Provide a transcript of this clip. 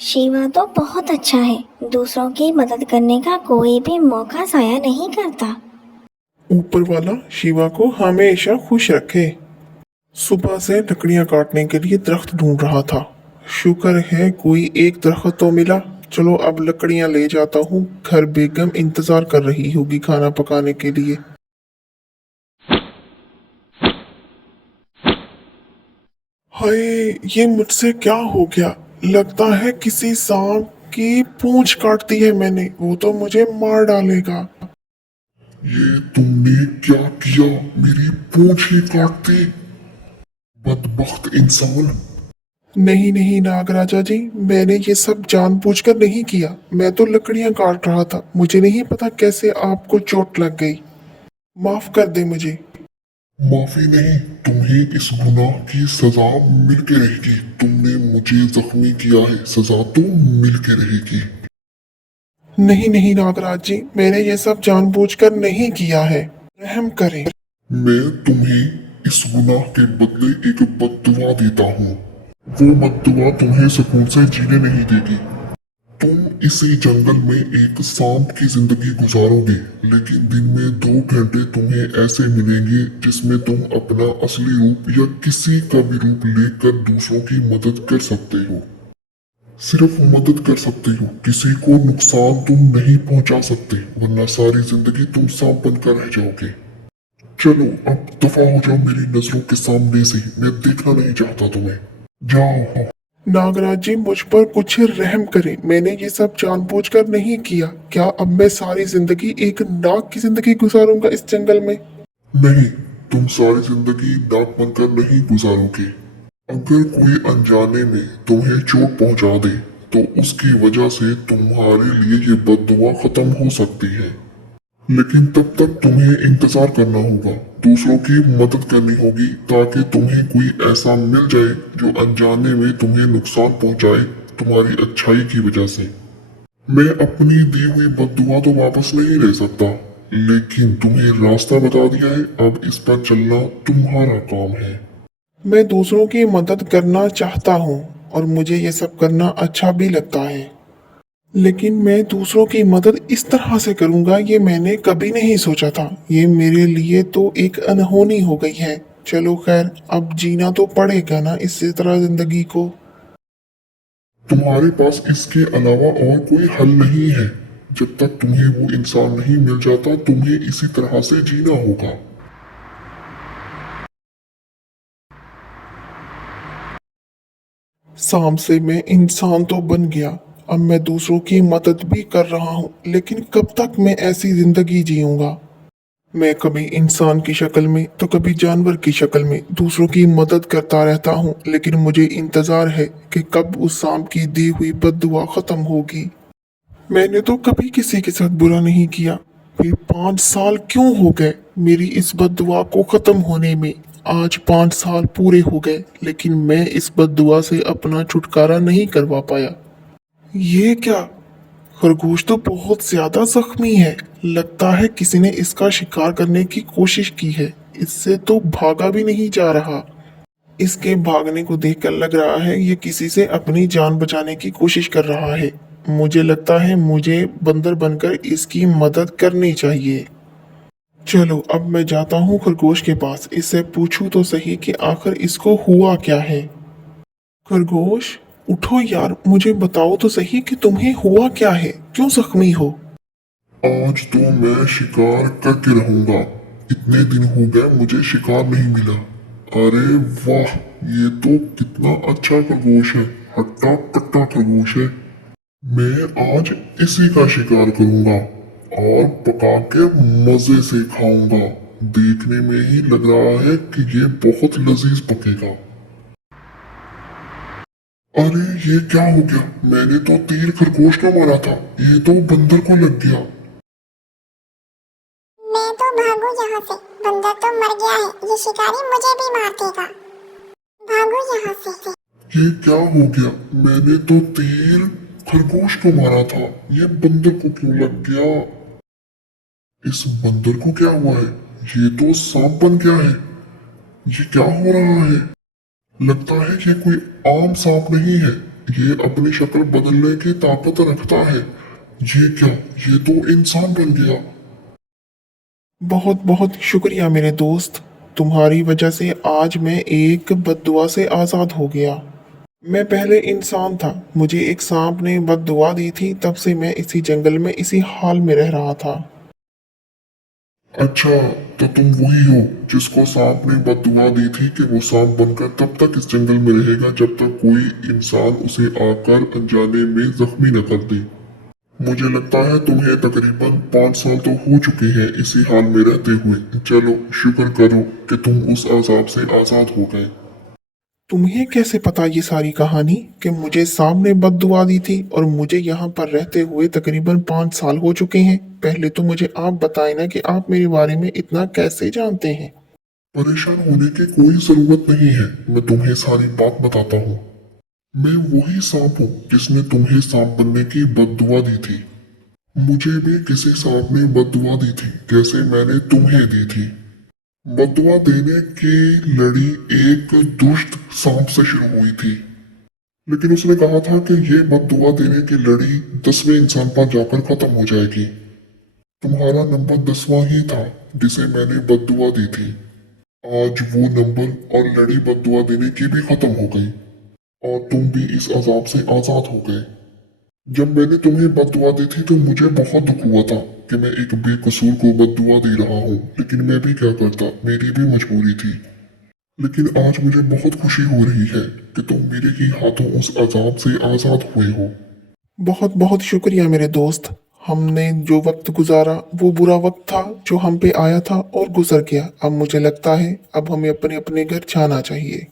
शिवा तो बहुत अच्छा है, दूसरों की मदद करने का कोई भी मौका ज़ाया नहीं करता। ऊपर वाला शिवा को हमेशा खुश रखे। सुबह से लकड़ियां काटने के लिए दरख्त ढूंढ रहा था। शुक्र है कोई एक दरख्त तो मिला। चलो अब लकड़ियां ले जाता हूँ घर। बेगम इंतजार कर रही होगी खाना पकाने के लिए। हाय, ये मुझसे क्या हो गया? लगता है किसी सांप की पूंछ काट दी है मैंने। वो तो मुझे मार डालेगा। ये तुमने क्या किया? मेरी पूंछ ही काट दी, बदबख्त इंसान। नहीं नहीं नागराजा जी, मैंने ये सब जानबूझकर नहीं किया। मैं तो लकड़ियां काट रहा था। मुझे नहीं पता कैसे आपको चोट लग गई। माफ कर दे मुझे। माफी नहीं, तुम्हें इस गुनाह की सजा मिल के रहेगी। तुमने मुझे जख्मी किया है, सजा तो मिल के रहेगी। नहीं नहीं नागराज जी, मैंने ये सब जानबूझकर नहीं किया है। रहम करें। मैं तुम्हें इस गुनाह के बदले एक बद्दुआ देता हूँ। वो बद्दुआ तुम्हें सुकून से जीने नहीं देगी। तुम इसी जंगल में एक सांप की जिंदगी गुजारोगे, लेकिन दिन में 2 घंटे तुम्हें ऐसे मिलेंगे जिसमें तुम अपना असली रूप या किसी का भी रूप लेकर दूसरों की मदद कर सकते हो। सिर्फ मदद कर सकते हो, किसी को नुकसान तुम नहीं पहुंचा सकते, वरना सारी जिंदगी तुम सांप बनकर रह जाओगे। चलो अब दफा हो जाओ मेरी नजरों के सामने से। मैं देखना नहीं चाहता तुम्हें। जाओ। नागराज जी, मुझ पर कुछ रहम करें। मैंने ये सब जानबूझकर नहीं किया। क्या अब मैं सारी जिंदगी एक नाग की जिंदगी गुजारूंगा इस जंगल में? नहीं, तुम सारी जिंदगी नाक बनकर नहीं गुजारोगे। अगर कोई अनजाने में तुम्हें चोट पहुंचा दे तो उसकी वजह से तुम्हारे लिए ये बद्दुआ खत्म हो सकती है, लेकिन तब तक तुम्हें इंतजार करना होगा, दूसरों की मदद करनी होगी ताकि तुम्हें कोई ऐसा मिल जाए जो अनजाने में तुम्हें नुकसान पहुंचाए तुम्हारी अच्छाई की वजह से। मैं अपनी दी हुई बद्दुआ तो वापस नहीं ले सकता, लेकिन तुम्हें रास्ता बता दिया है। अब इस पर चलना तुम्हारा काम है। मैं दूसरों की मदद करना चाहता हूँ और मुझे ये सब करना अच्छा भी लगता है, लेकिन मैं दूसरों की मदद इस तरह से करूंगा ये मैंने कभी नहीं सोचा था। ये मेरे लिए तो एक अनहोनी हो गई है। चलो खैर, अब जीना तो पड़ेगा ना इसी तरह जिंदगी को। तुम्हारे पास इसके अलावा और कोई हल नहीं है। जब तक तुम्हें वो इंसान नहीं मिल जाता तुम्हें इसी तरह से जीना होगा। शाम से मैं इंसान तो बन गया, अब मैं दूसरों की मदद भी कर रहा हूँ, लेकिन कब तक मैं ऐसी जिंदगी जीऊंगा? मैं कभी इंसान की शक्ल में तो कभी जानवर की शक्ल में दूसरों की मदद करता रहता हूँ, लेकिन मुझे इंतजार है कि कब उस सांप की दी हुई बद्दुआ खत्म होगी। मैंने तो कभी किसी के साथ बुरा नहीं किया, फिर 5 साल क्यों हो गए मेरी इस बद्दुआ को खत्म होने में? आज 5 साल पूरे हो गए, लेकिन मैं इस बद्दुआ से अपना छुटकारा नहीं करवा पाया। ये क्या? खरगोश तो बहुत ज्यादा जख्मी है। लगता है किसी ने इसका शिकार करने की कोशिश की है। इससे तो भागा भी नहीं जा रहा। इसके भागने को देखकर लग रहा है ये किसी से अपनी जान बचाने की कोशिश कर रहा है। मुझे लगता है मुझे बंदर बनकर इसकी मदद करनी चाहिए। चलो अब मैं जाता हूँ खरगोश के पास, इससे पूछूं तो सही कि आखिर इसको हुआ क्या है। खरगोश उठो यार, मुझे बताओ तो सही कि तुम्हें हुआ क्या है, क्यों जख्मी हो? आज तो मैं शिकार करके रहूंगा। इतने दिन हो गए मुझे शिकार नहीं मिला। अरे वाह, ये तो कितना अच्छा खरगोश है। हट्टा कट्टा खरगोश है। मैं आज इसी का शिकार करूंगा और पका के मजे से खाऊंगा। देखने में ही लग रहा है कि ये बहुत लजीज पकेगा। अरे ये क्या हो गया? मैंने तो तीर खरगोश को मारा था, ये तो बंदर को लग गया। मैं तो भागू यहाँ से, बंदर तो मर गया है, ये शिकारी मुझे भी मार देगा। भागू यहाँ से। ये क्या हो गया? मैंने तो तीर खरगोश को मारा था, ये बंदर को क्यों लग गया? इस बंदर को क्या हुआ है? ये तो सांप बन गया है। ये क्या हो रहा है? लगता है ये कोई आम सांप नहीं है, ये अपनी शक्ल बदलने की ताकत रखता है। ये क्या, ये तो इंसान बन गया। बहुत बहुत शुक्रिया मेरे दोस्त। तुम्हारी वजह से आज मैं एक बद्दुआ से आज़ाद हो गया। मैं पहले इंसान था, मुझे एक सांप ने बद्दुआ दी थी, तब से मैं इसी जंगल में इसी हाल में रह रहा था। अच्छा, तो तुम वही हो जिसको सांप ने बददुआ दी थी कि वो सांप बनकर तब तक इस जंगल में रहेगा जब तक कोई इंसान उसे आकर अनजाने में जख्मी न कर दे। मुझे लगता है तुम्हें तकरीबन 5 साल तो हो चुके हैं इसी हाल में रहते हुए। चलो शुक्र करो कि तुम उस अजाब से आज़ाद हो गए। तुम्हें कैसे पता ये सारी कहानी कि मुझे सांप ने बद्दुआ दी थी और मुझे यहाँ पर रहते हुए तकरीबन 5 साल हो चुके हैं? पहले तो मुझे आप बताएं ना कि आप मेरे बारे में इतना कैसे जानते हैं। परेशान होने की कोई जरूरत नहीं है, मैं तुम्हें सारी बात बताता हूँ। मैं वही सांप हूँ जिसने तुम्हें सांप बनने की बद्दुआ दी थी। मुझे भी किसी सांप ने बद्दुआ दी थी जैसे मैंने तुम्हें दी थी। बद्दुआ देने की लड़ी एक दुष्ट सांप से शुरू हुई थी, लेकिन उसने कहा था कि ये बद्दुआ देने की लड़ी 10वें इंसान पर जाकर खत्म हो जाएगी। तुम्हारा नंबर 10वां ही था जिसे मैंने बद्दुआ दी थी। आज वो नंबर और लड़ी बद्दुआ देने की भी खत्म हो गई और तुम भी इस अजाब से आजाद हो गए। जब मैंने तुम्हें बद्दुआ दी थी तो मुझे बहुत दुख हुआ था कि मैं एक बेकसूर को बद्दुआ दे रहा हूँ, लेकिन मैं भी क्या करता, मेरी भी मजबूरी थी। लेकिन आज मुझे बहुत खुशी हो रही है कि तुम मेरे ही हाथों उस अजाब से आजाद हुए हो। बहुत बहुत शुक्रिया मेरे दोस्त। हमने जो वक्त गुजारा वो बुरा वक्त था जो हम पे आया था और गुजर गया। अब मुझे लगता है अब हमें अपने अपने घर जाना चाहिए।